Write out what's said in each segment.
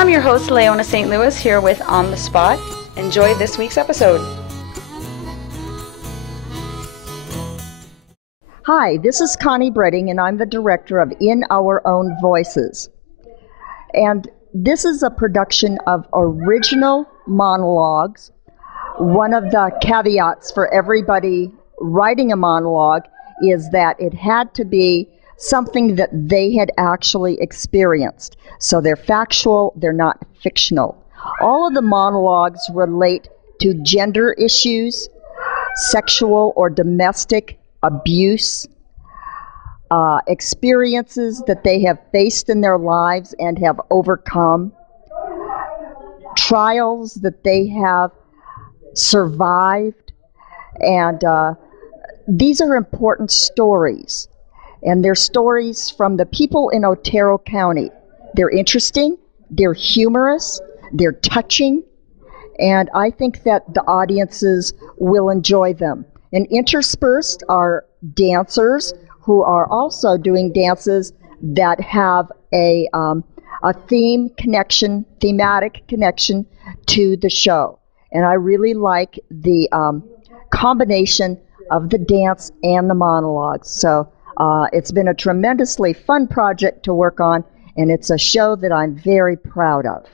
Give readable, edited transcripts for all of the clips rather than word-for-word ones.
I'm your host, Leona St. Louis, here with On the Spot. Enjoy this week's episode. Hi, this is Connie Bredding, and I'm the director of In Our Own Voices. And this is a production of original monologues. One of the caveats for everybody writing a monologue is that it had to be something that they had actually experienced. So they're factual, they're not fictional. All of the monologues relate to gender issues, sexual or domestic abuse, experiences that they have faced in their lives and have overcome, trials that they have survived, and these are important stories. And they're stories from the people in Otero County. They're interesting, they're humorous, they're touching, and I think that the audiences will enjoy them. And interspersed are dancers who are also doing dances that have a thematic connection to the show. And I really like the combination of the dance and the monologues. So it's been a tremendously fun project to work on, and it's a show that I'm very proud of.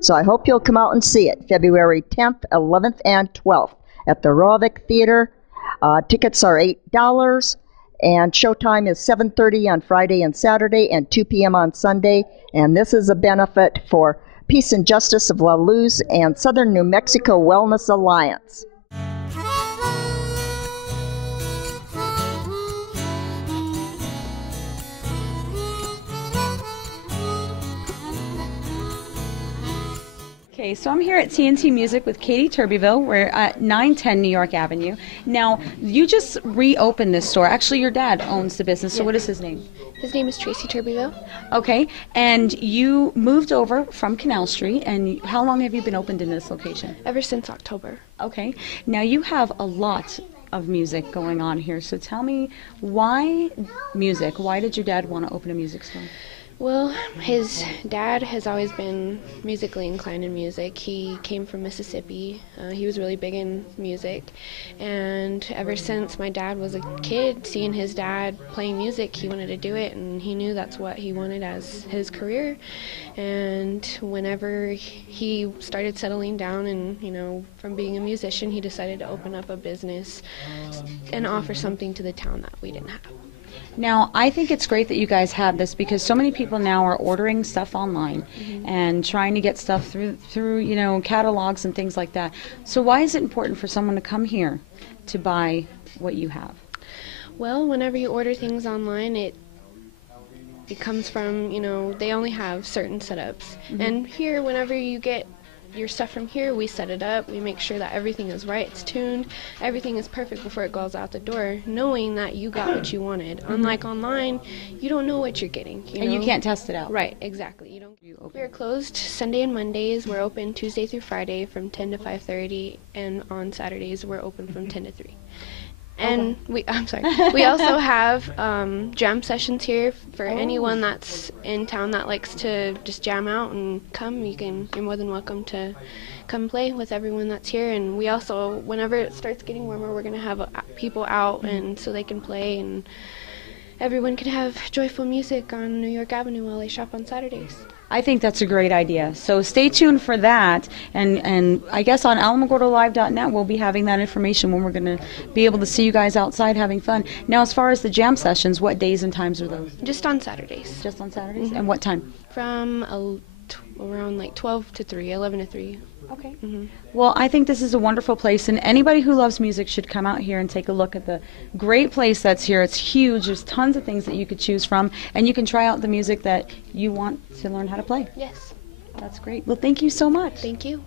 So I hope you'll come out and see it February 10th, 11th, and 12th at the Rovik Theater. Tickets are $8, and showtime is 7:30 on Friday and Saturday and 2 p.m. on Sunday. And this is a benefit for Peace and Justice of La Luz and Southern New Mexico Wellness Alliance. Okay, so I'm here at TNT Music with Katie Turbyville. We're at 910 New York Avenue. Now, you just reopened this store. Actually, your dad owns the business, so what is his name? His name is Tracy Turbyville. Okay, and you moved over from Canal Street, and how long have you been opened in this location? Ever since October. Okay, now you have a lot of music going on here, so tell me, why music? Why did your dad want to open a music store? Well, his dad has always been musically inclined in music. He came from Mississippi. He was really big in music. And ever since my dad was a kid, seeing his dad playing music, he wanted to do it, and he knew that's what he wanted as his career. And whenever he started settling down and, from being a musician, he decided to open up a business and offer something to the town that we didn't have. Now, I think it's great that you guys have this because so many people now are ordering stuff online and trying to get stuff through catalogs and things like that. So why is it important for someone to come here to buy what you have? Well, whenever you order things online, it comes from, they only have certain setups. And here, whenever you get your stuff from here, we set it up, we make sure that everything is right, it's tuned, everything is perfect before it goes out the door, knowing that you got what you wanted. Unlike online, you don't know what you're getting. And you can't test it out. Right, exactly. We're closed Sunday and Mondays. We're open Tuesday through Friday from 10 to 5:30, and on Saturdays we're open from 10 to 3. And we also have jam sessions here for anyone that's in town that likes to just jam out and come. You're more than welcome to come play with everyone that's here. And we also, whenever it starts getting warmer, we're going to have people out and so they can play, and everyone can have joyful music on New York Avenue while they shop on Saturdays. I think that's a great idea. So stay tuned for that. And I guess on alamogordolive.net we'll be having that information when we're going to be able to see you guys outside having fun. Now, as far as the jam sessions, what days and times are those? Just on Saturdays. Just on Saturdays? And what time? From around 12 to 3, 11 to 3. Okay. Well, I think this is a wonderful place, and anybody who loves music should come out here and take a look at the great place that's here. It's huge. There's tons of things that you could choose from, and you can try out the music that you want to learn how to play. Yes. That's great. Well, thank you so much. Thank you.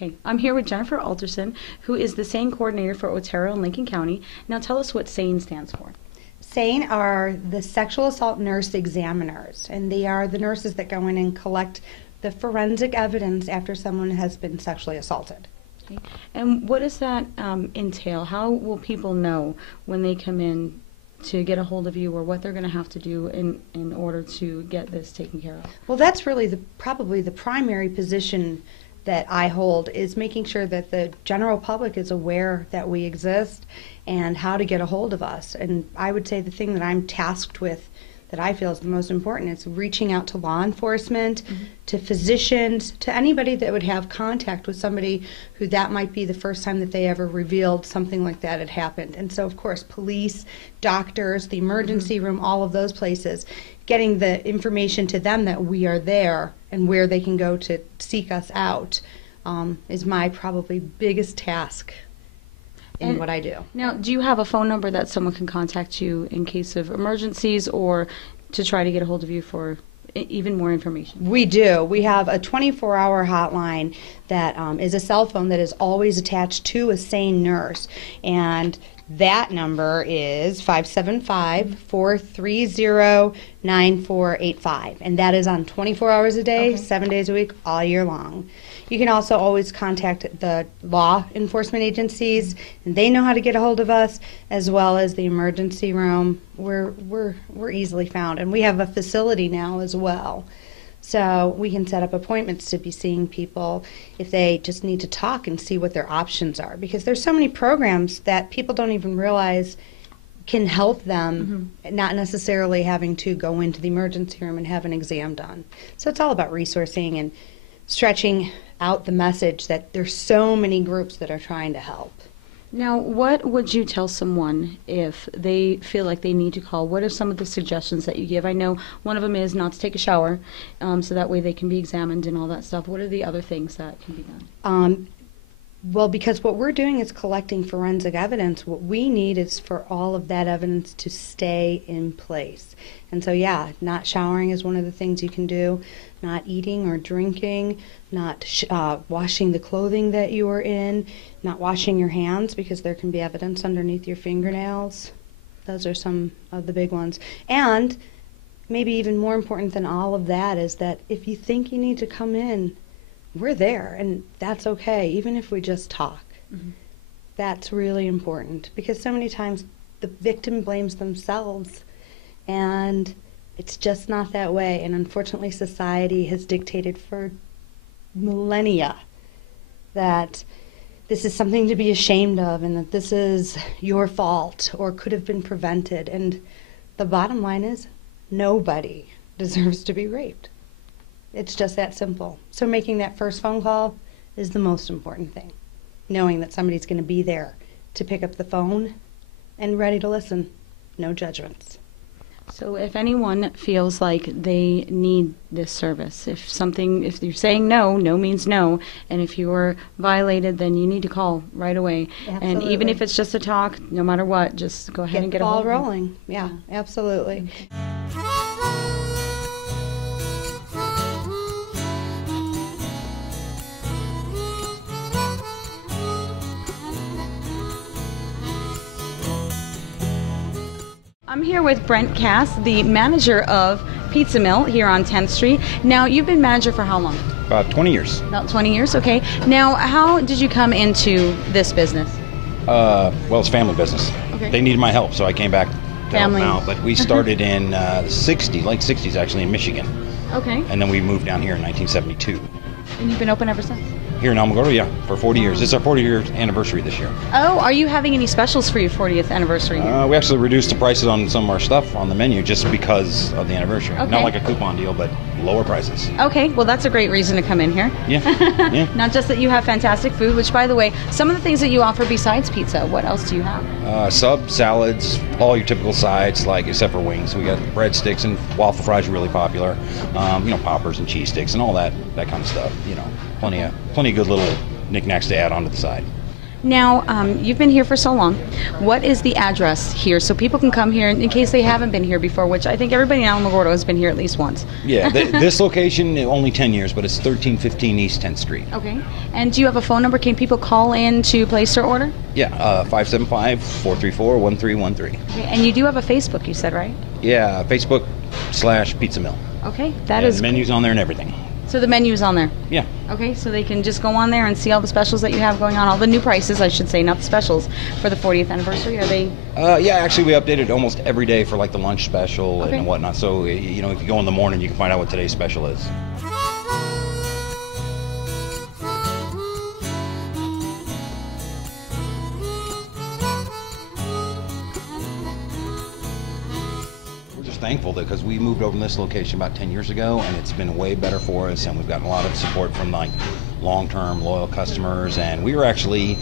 Okay, I'm here with Jennifer Alderson, who is the SANE coordinator for Otero and Lincoln County. Now tell us what SANE stands for. SANE are the sexual assault nurse examiners, and they are the nurses that go in and collect the forensic evidence after someone has been sexually assaulted. Okay. And what does that entail? How will people know when they come in to get a hold of you, or what they're going to have to do in order to get this taken care of? Well, that's really probably the primary position that I hold, is making sure that the general public is aware that we exist and how to get a hold of us. And I would say the thing that I'm tasked with that I feel is the most important is reaching out to law enforcement, to physicians, to anybody that would have contact with somebody who that might be the first time that they ever revealed something like that had happened. And so, of course, police, doctors, the emergency room, all of those places, getting the information to them that we are there and where they can go to seek us out is my probably biggest task in what I do. Now, do you have a phone number that someone can contact you in case of emergencies, or to try to get a hold of you for even more information? We do. We have a 24-hour hotline that is a cell phone that is always attached to a sane nurse, and that number is 575-430-9485, and that is on 24 hours a day, 7 days a week, all year long. You can also always contact the law enforcement agencies, and they know how to get a hold of us, as well as the emergency room. We're easily found, and we have a facility now as well. So we can set up appointments to be seeing people if they just need to talk and see what their options are, because there's so many programs that people don't even realize can help them, not necessarily having to go into the emergency room and have an exam done. So it's all about resourcing and stretching out the message that there's so many groups that are trying to help. Now, what would you tell someone if they feel like they need to call? What are some of the suggestions that you give? I know one of them is not to take a shower, so that way they can be examined and all that stuff. What are the other things that can be done? Well, because what we're doing is collecting forensic evidence, what we need is for all of that evidence to stay in place. And so, yeah, not showering is one of the things you can do, not eating or drinking, not washing the clothing that you are in, not washing your hands because there can be evidence underneath your fingernails. Those are some of the big ones. And maybe even more important than all of that is that if you think you need to come in, we're there, and that's okay, even if we just talk. That's really important, because so many times the victim blames themselves, and it's just not that way. And unfortunately, society has dictated for millennia that this is something to be ashamed of, and that this is your fault or could have been prevented. And the bottom line is, nobody deserves to be raped. It's just that simple. So making that first phone call is the most important thing. Knowing that somebody's going to be there to pick up the phone and ready to listen. No judgments. So if anyone feels like they need this service, if you're saying no, no means no, and if you're violated, then you need to call right away. Absolutely. And even if it's just a talk, no matter what, just go ahead and get a hold of the ball them. rolling. Yeah, absolutely. I'm here with Brent Cass, the manager of Pizza Mill here on 10th Street. Now, you've been manager for how long? About 20 years. About 20 years, okay. Now, how did you come into this business? Well, it's family business. Okay. They needed my help, so I came back to Family. help them out. But we started in the 60s, late 60s actually, in Michigan. Okay. And then we moved down here in 1972. And you've been open ever since? Here in Alamogordo, yeah, for 40 years. It's our 40-year anniversary this year. Oh, are you having any specials for your 40th anniversary? We actually reduced the prices on some of our stuff on the menu just because of the anniversary. Okay. Not like a coupon deal, but lower prices. Okay, well, that's a great reason to come in here. Yeah, yeah. Not just that you have fantastic food, which, by the way, some of the things that you offer besides pizza, what else do you have? Sub, salads, all your typical sides, like except for wings. We got breadsticks and waffle fries are really popular. Poppers and cheese sticks and all that kind of stuff. Plenty of good little knickknacks to add onto the side. Now, you've been here for so long. What is the address here so people can come here in case they haven't been here before, which I think everybody in Alamogordo has been here at least once. Yeah, this location, only 10 years, but it's 1315 East 10th Street. Okay. And do you have a phone number? Can people call in to place their order? Yeah, 575-434-1313. Okay. And you do have a Facebook, you said, right? Yeah, Facebook/Pizza Mill. Okay, The menu's on there and everything. So the menu's on there. Yeah. Okay, so they can just go on there and see all the specials that you have going on, all the new prices, I should say, not the specials, for the 40th anniversary. Are they? Yeah, actually we update it almost every day for like the lunch special Okay. and whatnot. So, you know, if you go in the morning, you can find out what today's special is. Thankful that because we moved over to this location about 10 years ago, and it's been way better for us, and we've gotten a lot of support from like long-term loyal customers, and we were actually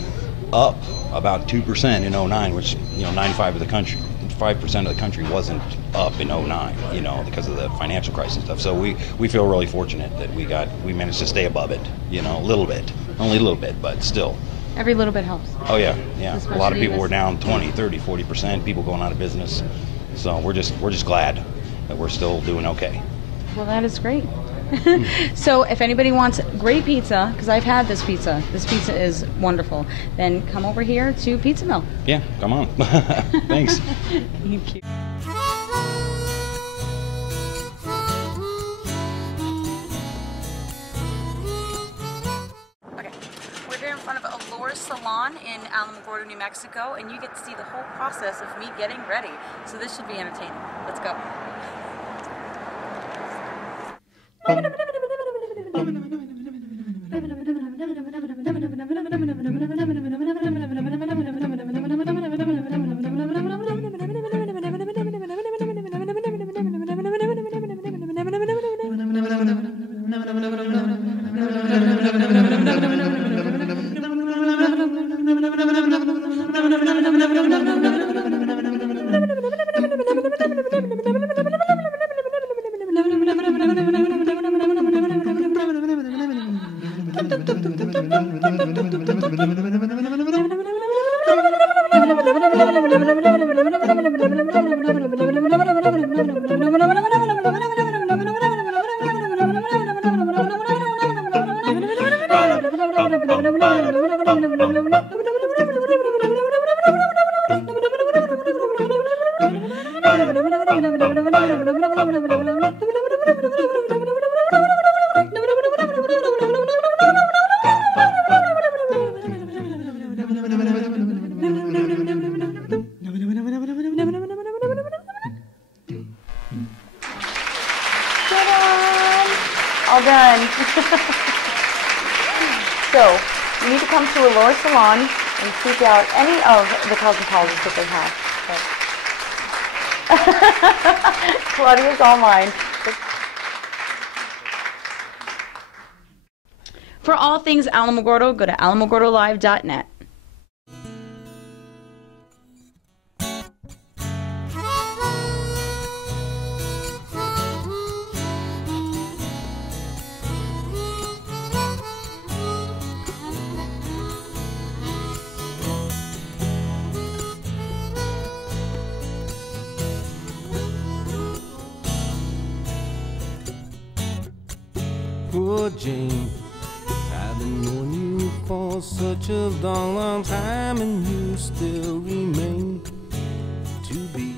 up about 2% in '09, which, you know, 5% of the country wasn't up in '09, you know, because of the financial crisis and stuff. So we feel really fortunate that we managed to stay above it, you know, a little bit, only a little bit, but still. Every little bit helps. Oh yeah, yeah. A lot of people Especially were down 20, 30, 40%, people going out of business. So we're just glad that we're still doing okay. Well, that is great. So if anybody wants great pizza, because I've had this pizza is wonderful, then come over here to Pizza Mill. Yeah, come on. Thanks. Thank you. Okay, we're here in front of Allure Salon in Alamogordo, New Mexico, and you get to see the whole process of me getting ready. So this should be entertaining. Let's go. All done. So, you need to come to Allure Salon and seek out any of the cosmetologists that they have. Claudia's all mine. For all things Alamogordo, go to alamogordolive.net. Poor Jane, I've been knowing you for such a long, long time, and you still remain to be